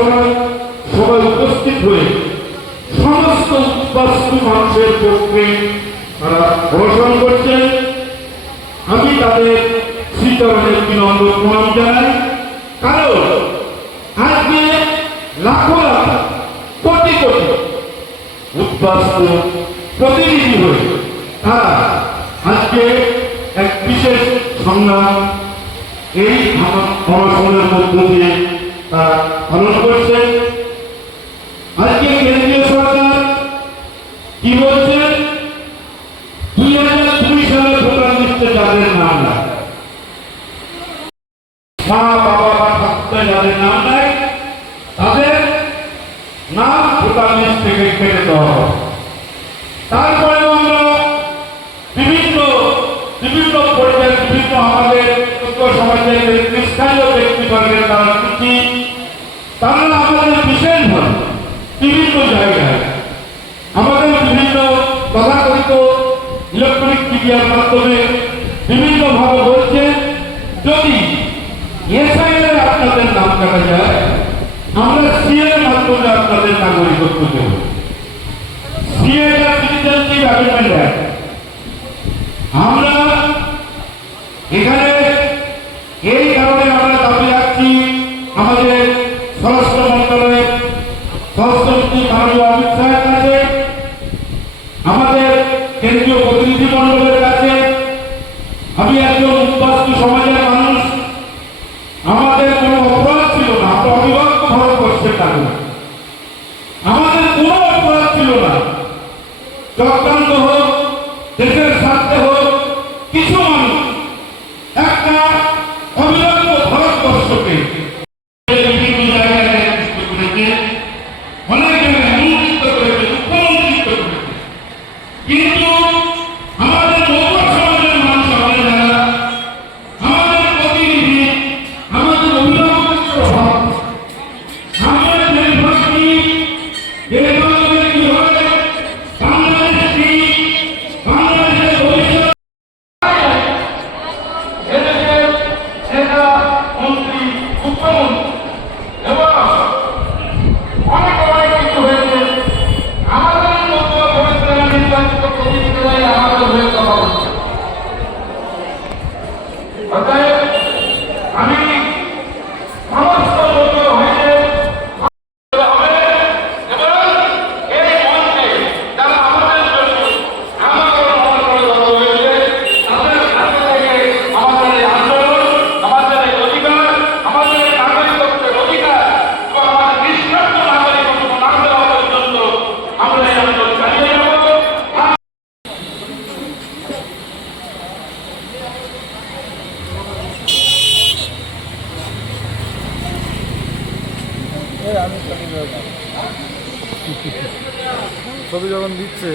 সভায় সবাই উপস্থিত হয়ে সমস্ত উদ্বাস্তু মানুষের পক্ষে তারা ঘোষণা করছেন। আমি তাদের শ্রীচরণের বিনম্র প্রণাম জানাই। কারণ আজকে লাখো লাখ, কোটি কোটি উদ্বাস্তু প্রতিনিধি হয়ে তারা আজকে এক বিশেষ সংগ্রাম এই অনশনের মধ্য দিয়ে পালন করছে আজকে কেন্দ্রীয় সরকার কি বলছে? দুই হাজার দুই সালে ভোটার লিস্টে যাদের নাম মা, বাবা ঠাকুরদা যাদের নাম নাই, তাদের নাম ভোটার থেকে কেটে দেওয়া হবে। তারপরেও আমরা বিভিন্ন বিভিন্ন পর্যায়ে, বিভিন্ন আমাদের সমাজের স্থানীয় ব্যক্তিবর্গের তারা কিছু তারা আমাদের বিশেষভাবে বিভিন্ন জায়গায় আমাদের বিভিন্ন তথাকথিত ইলেকট্রনিক মিডিয়ার মাধ্যমে বিভিন্নভাবে বলছে, যদি এসআইআর আপনাদের নাম কাটা যায়, আমরা সিএর মাধ্যমে আপনাদের নাগরিকত্ব দেব সিএটা সিটিজেনশিপ অ্যামেন্ডমেন্ট অ্যাক্ট কেন্দ্রীয় প্রতিনিধি মন্ডলের কাছে আমি একজন উদ্বাস্তু সমাজের মানুষ। আমাদের কোনো অপরাধ ছিল না আমরা অবিভক্ত ভারতবর্ষের কারণ। আমাদের কোনো অপরাধ ছিল না। চক্রান্ত হোক, দেশের Come on. ছবি যখন দিচ্ছে